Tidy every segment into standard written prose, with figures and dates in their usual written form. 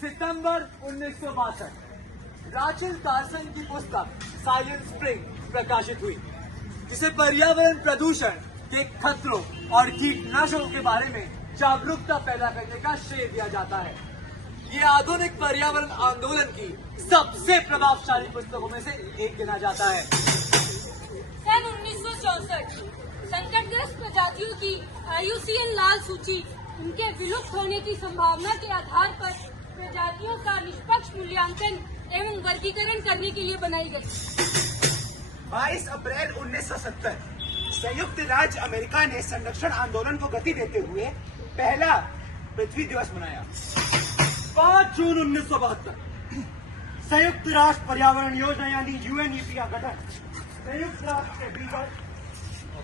सितंबर 1962 Rachel Carson की पुस्तक silent spring प्रकाशित हुई, जिसे पर्यावरण प्रदूषण के खतरों और कीटनाशकों के बारे में जागरूकता पैदा करने का श्रेय दिया जाता है। ये आधुनिक पर्यावरण आंदोलन की सबसे प्रभावशाली पुस्तकों में से एक गिना जाता है। सन 1964 संकटग्रस्त प्रजातियों की IUCN लाल सूची उनके विलुप्त होने की संभावना के आधार पर प्रजातियों का निष्पक्ष मूल्यांकन एवं वर्गीकरण करने के लिए बनाई गई। 22 अप्रैल 1970 संयुक्त राज्य अमेरिका ने संरक्षण आंदोलन को गति देते हुए पहला पृथ्वी दिवस मनाया। 5 जून 1972 संयुक्त राष्ट्र पर्यावरण योजना यानी UNEP का गठन संयुक्त राष्ट्र के भीतर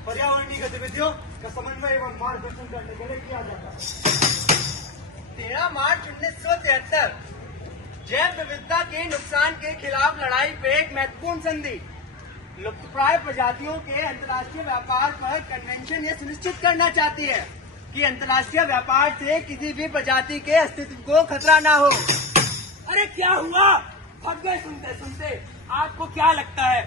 पर्यावरणीय गतिविधियों का समन्वय एवं मार्गदर्शन करने के लिए किया जाता है। 13 मार्च 1973 जैव विविधता के नुकसान के खिलाफ लड़ाई पे एक महत्वपूर्ण संधि लुप्तप्राय प्रजातियों के अंतर्राष्ट्रीय व्यापार पर कन्वेंशन ये सुनिश्चित करना चाहती है कि अंतर्राष्ट्रीय व्यापार से किसी भी प्रजाति के अस्तित्व को खतरा न हो। अरे क्या हुआ? थक गए सुनते सुनते। आपको क्या लगता है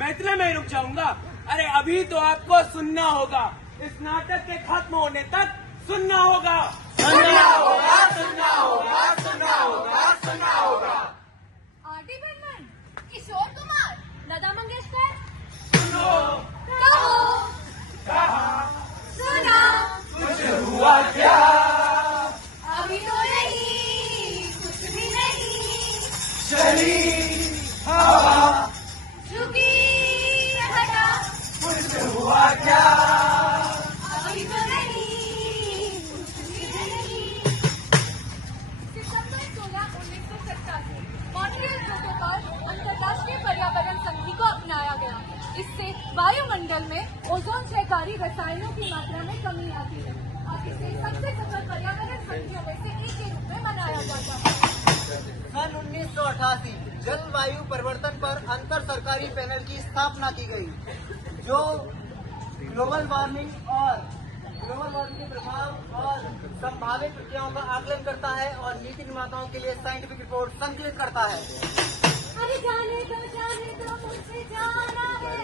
मैं इतने में ही रुक जाऊंगा? अरे अभी तो आपको सुनना होगा। इस नाटक के खत्म होने तक सुनना होगा। सुनना होगा, सुनना होगा, सुनना होगा, सुनना होगा। आर.डी. बर्मन, किशोर कुमार, लता मंगेशकर, सुनो, कहो, कहा, सुना, कुछ हुआ क्या? अभी तो नहीं, कुछ भी नहीं, चली हवा, झुकी हटा, कुछ हुआ क्या? अभी तो नहीं, कुछ भी नहीं। सितंबर 16, 1987 मॉन्ट्रियल प्रोटोकॉल अंतर्राष्ट्रीय पर्यावरण संधि को अपनाया गया। इससे वायुमंडल में ओजोन क्षयकारी रसायनों की मात्रा में कमी आती है और इसे सबसे सफल पर्यावरण संधियों में से एक के रूप में मनाया जाता है। सन 1988 जलवायु परिवर्तन पर अंतर सरकारी पैनल की स्थापना की गई, जो ग्लोबल वार्मिंग के प्रभाव और संभावित प्रक्रियाओं का आकलन करता है और नीति निर्माताओं के लिए साइंटिफिक रिपोर्ट संकलित करता है। अरे जाने दो मुझसे जाना है,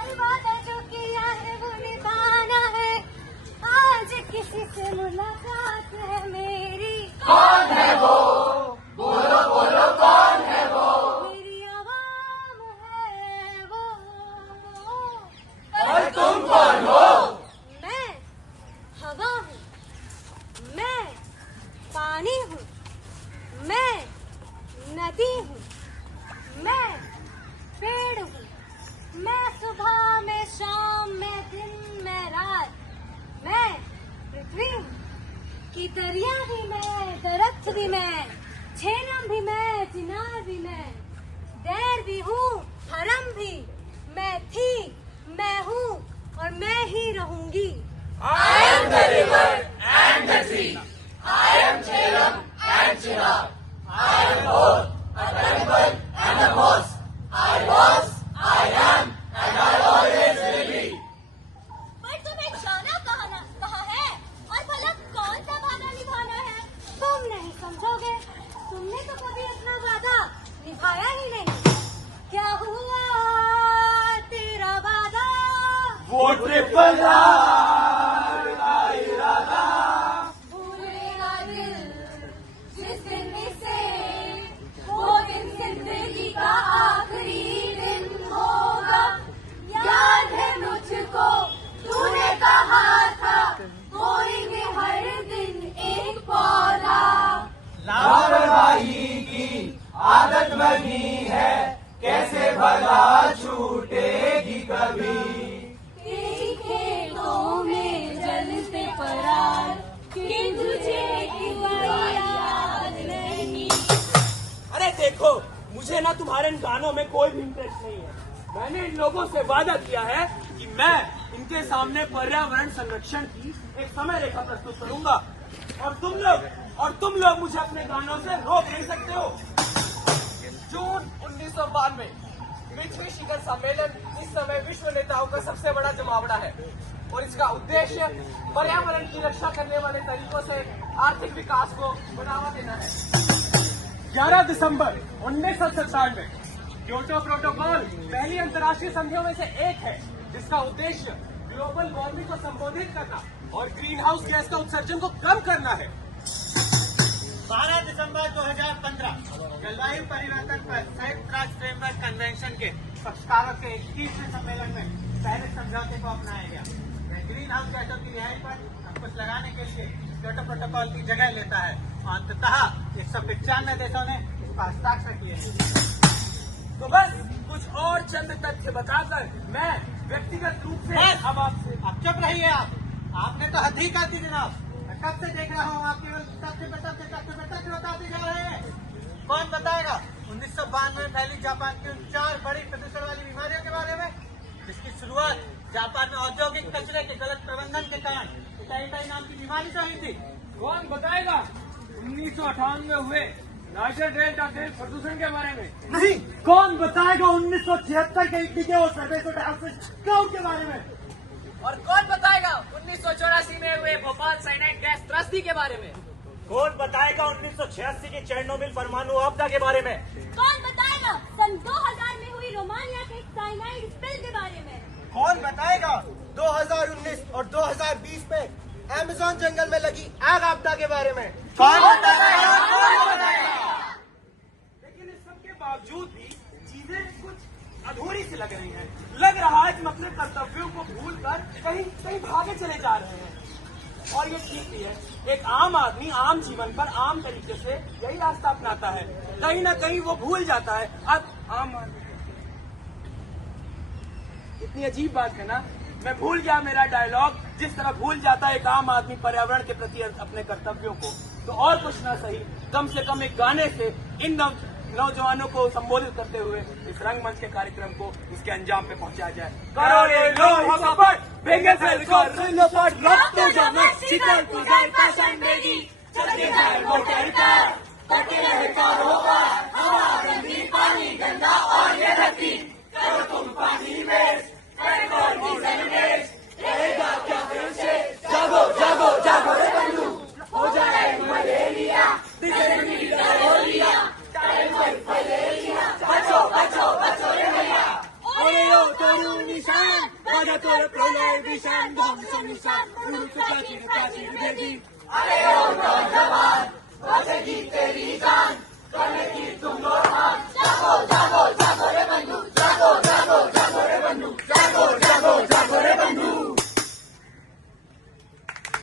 अरे वादा जो किया है वो निभाना है। आज किसी से मुलाकात है मेरी। कौन है वो? बोलो बोलो कौन है वो? मेरी आवाम है वो। और तुम कौन हो? मैं हवा हूँ, मैं पानी हूँ, मैं नदी हूँ, मैं पेड़ हूँ, मैं सुबह में शाम में दिन में रात, मैं पृथ्वी हूँ कि दरिया भी मैं, दरख्त भी मैं, झेलम भी मैं, चिनार भी मैं, डैर भी हूँ, हरम भी, मैं थी, मैं हूँ और मैं ही रहूंगी। I am the river and the tree. I am Jhelum and Chinnar. I am both a animal and a moss. I was, I am, and I always will be. पर तुम्हें जाना कहाँ है और भला कौन सा वादा निभाना है? तुम नहीं समझोगे, तुमने तो कभी अपना वादा निभाया ही नहीं। क्या हुआ तेरा वादा? वो ट्रिपल आर का इरादा भूलेगा दिल जिस दिन से वो दिन जिंदगी का आखिरी दिन होगा। याद है मुझको तूने कहा था बोएंगे हर दिन एक पौधा। लापरवाही की आदत बनी है, कैसे भला छूटेगी कभी। तेरी खेतों में जलते परार कि तुझे कोई याद नहीं। अरे देखो, मुझे ना तुम्हारे इन गानों में कोई भी इंटरेस्ट नहीं है। मैंने इन लोगों से वादा किया है कि मैं इनके सामने पर्यावरण संरक्षण की एक समय रेखा प्रस्तुत करूंगा और तुम लोग मुझे अपने गानों से रोक नहीं सकते हो। जून 1992 पृथ्वी शिखर सम्मेलन इस समय विश्व नेताओं का सबसे बड़ा जमावड़ा है और इसका उद्देश्य पर्यावरण की रक्षा करने वाले तरीकों से आर्थिक विकास को बढ़ावा देना है। 11 दिसंबर 1997 क्योटो प्रोटोकॉल पहली अंतर्राष्ट्रीय संधियों में से एक है जिसका उद्देश्य ग्लोबल वार्मिंग को संबोधित करना और ग्रीन हाउस गैस का उत्सर्जन को कम करना है। 12 दिसंबर 2015 जलवायु परिवर्तन पर संयुक्त राष्ट्र फ्रेमवर्क कन्वेंशन के पक्षकारों के 21वें सम्मेलन में पहले समझौते को अपनाया गया। यह ग्रीन हाउस गैसों की रिहाई पर अंकुश लगाने के लिए क्योटो प्रोटोकॉल की जगह लेता है। अंततः 195 देशों ने इस पर हस्ताक्षर किए हैं। तो बस कुछ और चंद तथ्य बताकर मैं व्यक्तिगत रूप से अब आपसे आप चुप रहिए। आपने तो हद ही कर दी जनाब। मैं कब से देख रहा हूँ आप केवल तथ्य बताते जा रहे हैं। कौन बताएगा 1992 में फैली जापान की उन 4 बड़ी प्रदूषण वाली बीमारियों के बारे में जिसकी शुरुआत जापान में औद्योगिक कचरे के गलत प्रबंधन के कारण इटाई नाम की बीमारी से हुई थी। कौन बताएगा 1998 में हुए नाइजर डेल्टा तेल प्रदूषण के बारे में? नहीं। कौन बताएगा 1976 के इंडिके और सर्वेसो डाइऑक्साइड क्लाउड के बारे में? और कौन बताएगा 1984 में हुए भोपाल साइनाइड गैस त्रस्ती के बारे में? कौन बताएगा 1986 की चेरनोबिल परमाणु आपदा के बारे में? कौन बताएगा सन 2000 में हुई रोमानिया के साइनाइड स्पिल के बारे में? कौन बताएगा 2019 और 2020 में अमेज़न जंगल में लगी आग आपदा के बारे में? कौन बताएगा? लेकिन इस सब के बावजूद भी चीजें कुछ अधूरी सी लग रही हैं। लग रहा है कि हम अपने कर्तव्यों को भूलकर कहीं भागे चले जा रहे हैं। और ये ठीक भी है। एक आम आदमी आम जीवन पर आम तरीके से यही रास्ता अपनाता है। कहीं ना कहीं वो भूल जाता है। अब आम आदमी इतनी अजीब बात है ना। मैं भूल गया मेरा डायलॉग। जिस तरह भूल जाता है एक आम आदमी पर्यावरण के प्रति अपने कर्तव्यों को, तो और कुछ ना सही कम से कम एक गाने से इन नौजवानों को संबोधित करते हुए इस रंगमंच के कार्यक्रम को इसके अंजाम पे पहुंचाया जाए। अरे ओ नौजवान, बचेगी तेरी जान,